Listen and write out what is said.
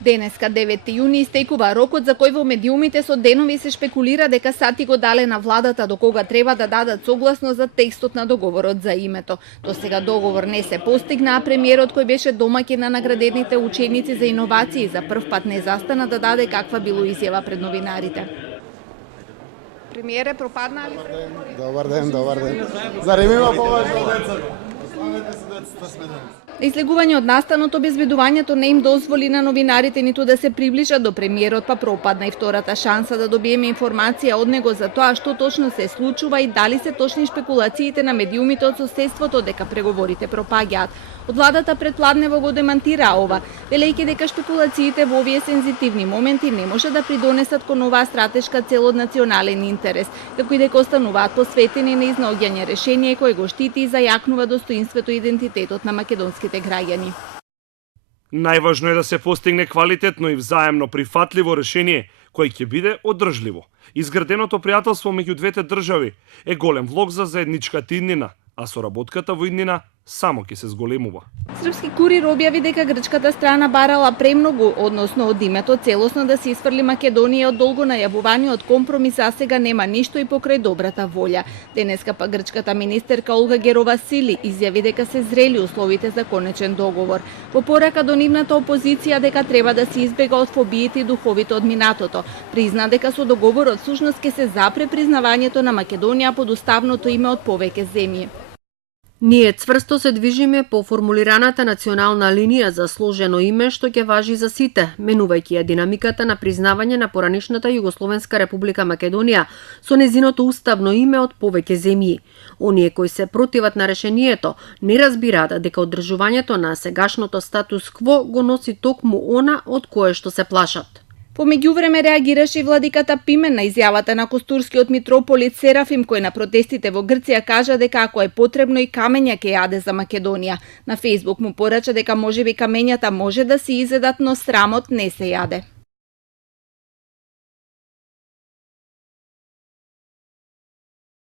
Денеска 9 јуни истекува рокот за кој во медиумите со денови се шпекулира дека САТИ го дале на владата до кога треба да дадат согласно за текстот на договорот за името. До сега договор не се постигна, а премиерот кој беше домаќин на наградените ученици за иновации за прв пат не застана да даде каква било изјава пред новинарите. Премиере, пропадна ли? Добар ден, добар ден. Зарем има поважно децата? Оставете се децата сме денес. Излегување од настанот, обезбедувањето не им дозволи на новинарите ниту да се приближат до премиерот, па пропадна и втората шанса да добиеме информација од него за тоа што точно се случува и дали се точни шпекулациите на медиумите од соседството дека преговорите пропаѓаат. Од владата предпладнево го демантира ова, велејќи дека шпекулациите во овие сензитивни моменти не може да придонесат кон оваа стратешка цел од национален интерес, како и дека остануваат посветени на изнаоѓање решение кое го штити и зајакнува достоинството и идентитетот на македонските граѓани. Најважно е да се постигне квалитетно и взаемно прифатливо решение кое ќе биде одржливо. Изграденото пријателство меѓу двете држави е голем влог за заедничката иднина, а соработката во иднина само ќе се зголемува. Српски курир објави дека грчката страна барала премногу, односно од името целосно да се исфрли Македонија од долго најавуваниот компромис, а сега нема ништо и покрај добрата волја. Денеска па грчката министерка Олга Геровасили изјави дека се зрели условите за конечен договор. Во порака до нивната опозиција дека треба да се избега од фобиите и духовите од минатото, призна дека со договорот всушност ќе се запре признавањето на Македонија под уставното име од повеќе земји. Ние цврсто се движиме по формулираната национална линија за сложено име што ќе важи за сите, менувајќи ја динамиката на признавање на поранишната Југословенска република Македонија со незиното уставно име од повеќе земји. Оние кои се противат на решението не разбираат дека одржувањето на сегашното статус кво го носи токму она од кое што се плашат. По меѓувреме реагираше и владиката Пимен на изјавата на костурскиот митрополит Серафим, кој на протестите во Грција кажа дека ако е потребно и камења ќе јаде за Македонија. На Фејсбук му порача дека можеби камењата може да се изедат, но срамот не се јаде.